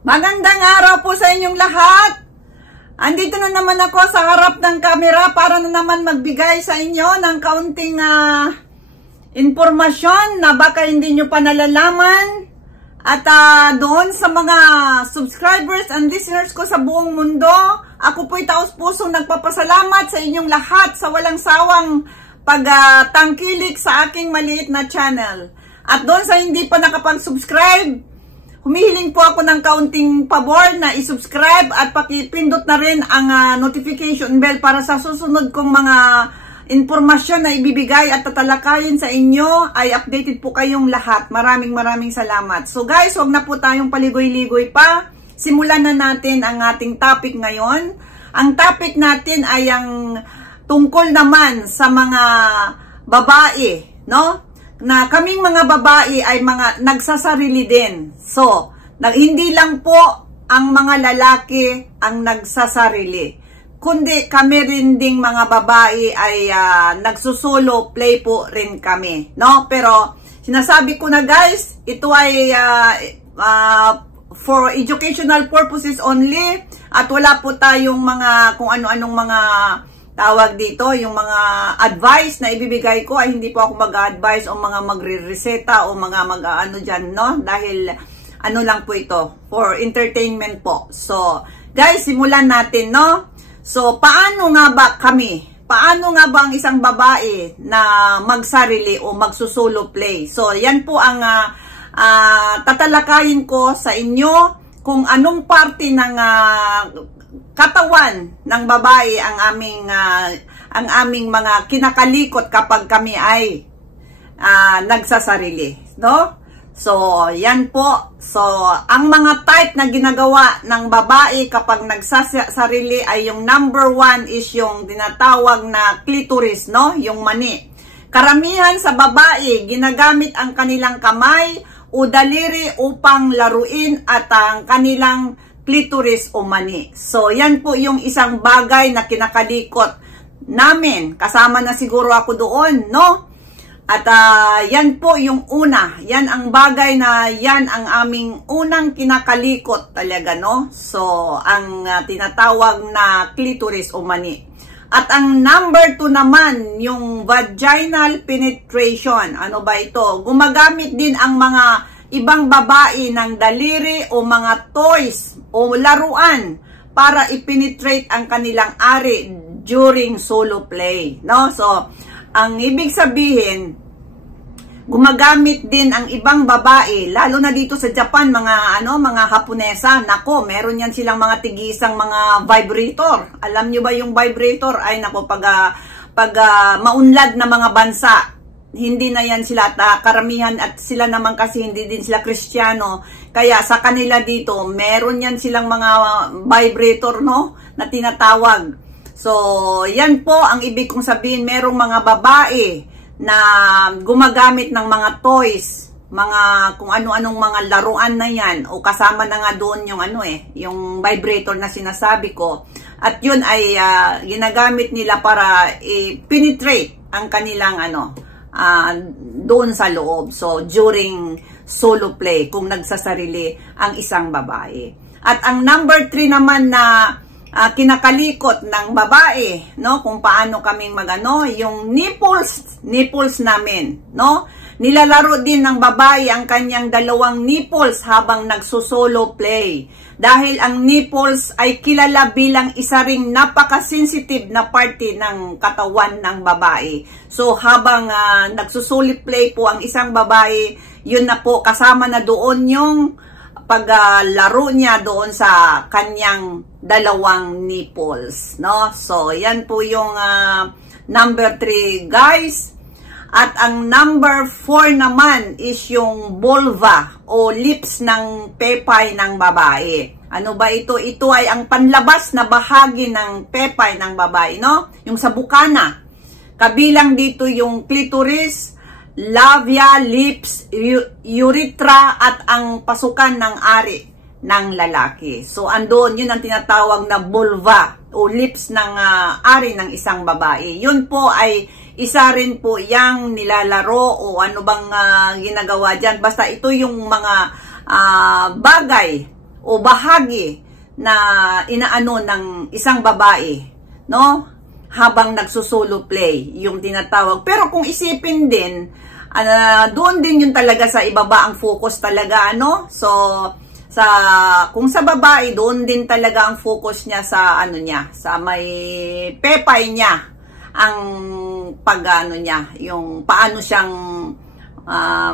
Magandang araw po sa inyong lahat. Andito na naman ako sa harap ng kamera para na naman magbigay sa inyo ng kaunting informasyon na baka hindi nyo pa nalalaman. At doon sa mga subscribers and listeners ko sa buong mundo, ako po'y taos-pusong nagpapasalamat sa inyong lahat sa walang sawang pagtangkilik sa aking maliit na channel. At doon sa hindi pa nakapag-subscribe, humihiling po ako ng kaunting pabor na i-subscribe at pakipindot na rin ang notification bell para sa susunod kong mga informasyon na ibibigay at tatalakayin sa inyo ay updated po kayong lahat. Maraming salamat. So guys, huwag na po tayong paligoy-ligoy pa. Simulan na natin ang ating topic ngayon. Ang topic natin ay ang tungkol naman sa mga babae, no? Na kaming mga babae ay mga nagsasarili din. So, hindi lang po ang mga lalaki ang nagsasarili, kundi kami rin ding mga babae ay nagsusolo play po rin kami, no? Pero sinasabi ko na guys, ito ay for educational purposes only at wala po tayong mga kung ano-anong mga tawag dito, yung mga advice na ibibigay ko ay hindi po ako mag-advise o mga magre-reseta o mga mag-ano dyan, no? Dahil ano lang po ito, for entertainment po. So, guys, simulan natin, no? So, paano nga ba kami? Paano nga ba ang isang babae na magsarili o magsusolo play? So, yan po ang tatalakayin ko sa inyo kung anong parte ng katawan ng babae ang aming mga kinakalikot kapag kami ay nagsasarili, no? So, yan po. So, ang mga type na ginagawa ng babae kapag nagsasarili ay yung number 1 is yung tinatawag na clitoris, no? Yung mani. Karamihan sa babae, ginagamit ang kanilang kamay o daliri upang laruin at ang kanilang clitoris o mani. So, yan po yung isang bagay na kinakalikot namin. Kasama na siguro ako doon, no? At yan po yung una. Yan ang bagay na yan ang aming unang kinakalikot talaga, no? So, ang tinatawag na clitoris o mani. At ang number 2 naman, yung vaginal penetration. Ano ba ito? Gumagamit din ang mga ibang babae ng daliri o mga toys o laruan para i-penetrate ang kanilang ari during solo play, no? So, ang ibig sabihin, gumagamit din ang ibang babae, lalo na dito sa Japan, mga Haponesa, nako, meron yan silang mga tigisang mga vibrator. Alam nyo ba yung vibrator? Ay nako, pag maunlad na mga bansa, hindi na yan sila karamihan at sila naman kasi hindi din sila Kristiyano. Kaya sa kanila dito, meron yan silang mga vibrator, no? Na tinatawag. So, yan po ang ibig kong sabihin. Merong mga babae na gumagamit ng mga toys, mga kung ano-anong mga laruan na yan. O kasama na nga doon yung yung vibrator na sinasabi ko. At yun ay ginagamit nila para i-penetrate ang kanilang doon sa loob. So, during solo play, kung nagsasarili ang isang babae. At ang number 3 naman na kinakalikot ng babae, no? Kung paano kaming yung nipples namin, no? Nilalaro din ng babae ang kanyang dalawang nipples habang nagsusolo play. Dahil ang nipples ay kilala bilang isa ring napaka-sensitive na parte ng katawan ng babae. So, habang nagsusulit play po ang isang babae, yun na po, kasama na doon yung paglaro niya doon sa kanyang dalawang nipples, no? So, yan po yung number 3, guys. At ang number 4 naman is yung vulva o lips ng pepay ng babae. Ano ba ito? Ito ay ang panlabas na bahagi ng pepay ng babae, no? Yung sa bukana. Kabilang dito yung clitoris, labia, lips, urethra at ang pasukan ng ari ng lalaki. So, andun, yun ang tinatawag na vulva o lips ng ari ng isang babae. Yun po ay isa rin po yang nilalaro o ano bang ginagawa dyan. Basta ito yung mga bagay o bahagi na inaano ng isang babae, no? Habang nagsusolo play, yung tinatawag. Pero kung isipin din, doon din yun talaga sa ibaba ang focus talaga, ano? So, kung sa babae, doon din talaga ang focus niya sa ano niya, sa may pepay niya, ang pag-ano niya, yung paano siyang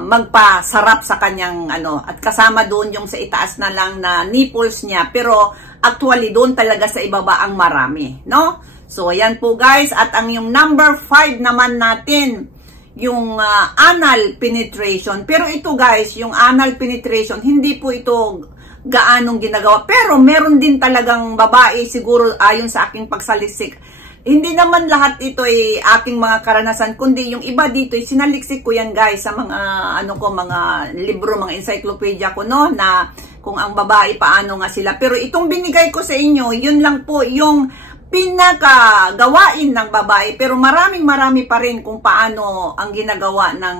magpasarap sa kanyang ano, at kasama doon yung sa itaas na lang na nipples niya, pero actually doon talaga sa ibaba ang marami, no? So ayan po guys, at ang yung number 5 naman natin, yung anal penetration. Pero ito guys, yung anal penetration, hindi po ito gaanong ginagawa, pero meron din talagang babae, siguro ayon sa aking pagsalisik. Hindi naman lahat ito ay aking mga karanasan, kundi yung iba dito ay sinaliksik ko yan guys sa mga ano ko, mga libro, mga encyclopedia ko, no, na kung ang babae paano nga sila. Pero itong binigay ko sa inyo, yun lang po yung pinakagawain ng babae, pero marami pa rin kung paano ang ginagawa ng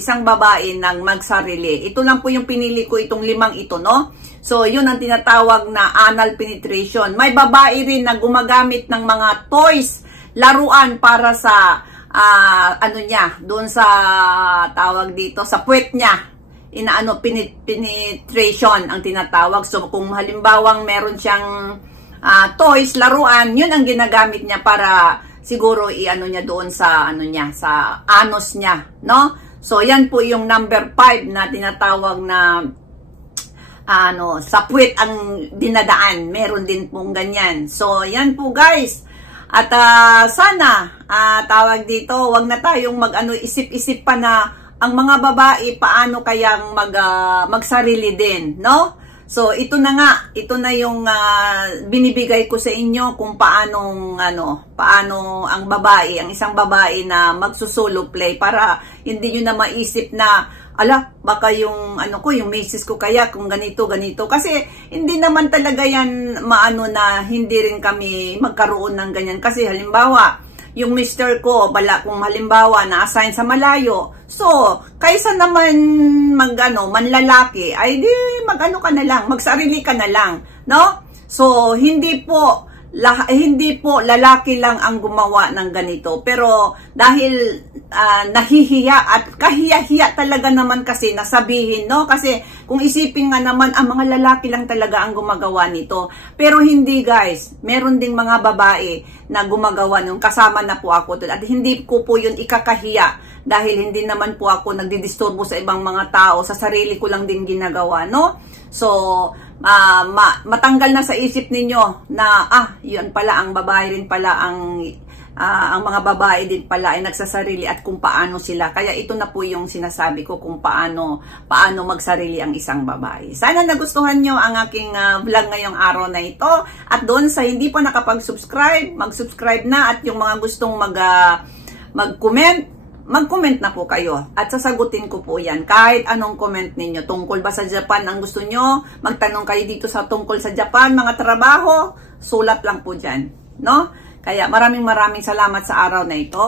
isang babae ng magsarili. Ito lang po yung pinili ko, itong 5 ito, no? So, yun ang tinatawag na anal penetration. May babae rin na gumagamit ng mga toys, laruan para sa, ano niya, doon sa, tawag dito, sa puwet niya. Inaano, penetration ang tinatawag. So, kung halimbawang meron siyang toys, laruan, yun ang ginagamit niya para siguro i-ano niya doon sa, ano niya, sa anus niya, no? So, yan po yung number 5 na tinatawag na sa puwet ang dinadaan. Meron din pong ganyan. So, yan po guys. At sana, tawag dito, wag na tayong isip-isip pa na ang mga babae paano kayang magsarili din, no? So, ito na nga, ito na yung binibigay ko sa inyo kung paano ang babae, ang isang babae na magsusolo play para hindi nyo na maisip na ala, baka yung yung misis ko kaya kung ganito. Kasi hindi naman talaga yan maano na hindi rin kami magkaroon ng ganyan. Kasi halimbawa, yung mister ko, kung halimbawa na-assign sa malayo, so, kaysa naman manlalaki, ay di ka na lang, magsarili ka na lang, no? So, hindi po lalaki lang ang gumawa ng ganito. Pero dahil nahihiya at kahiya-hiya talaga naman kasi nasabihin, no? Kasi kung isipin nga naman, ang mga lalaki lang talaga ang gumagawa nito. Pero hindi guys, meron ding mga babae na gumagawa nung kasama na po ako doon. At hindi ko po yun ikakahiya dahil hindi naman po ako nagdidisturbo sa ibang mga tao. Sa sarili ko lang din ginagawa, no? So, matanggal na sa isip ninyo na yun pala, ang babae rin pala, ang mga babae din pala ay nagsasarili at kung paano sila. Kaya ito na po yung sinasabi ko kung paano magsarili ang isang babae. Sana nagustuhan nyo ang aking vlog ngayong araw na ito. At doon sa hindi pa nakapag-subscribe, mag-subscribe na, at yung mga gustong mag-comment na po kayo at sasagutin ko po yan. Kahit anong comment ninyo. Tungkol ba sa Japan ang gusto nyo? Magtanong kayo dito sa tungkol sa Japan, mga trabaho, sulat lang po dyan, no? Kaya maraming salamat sa araw na ito.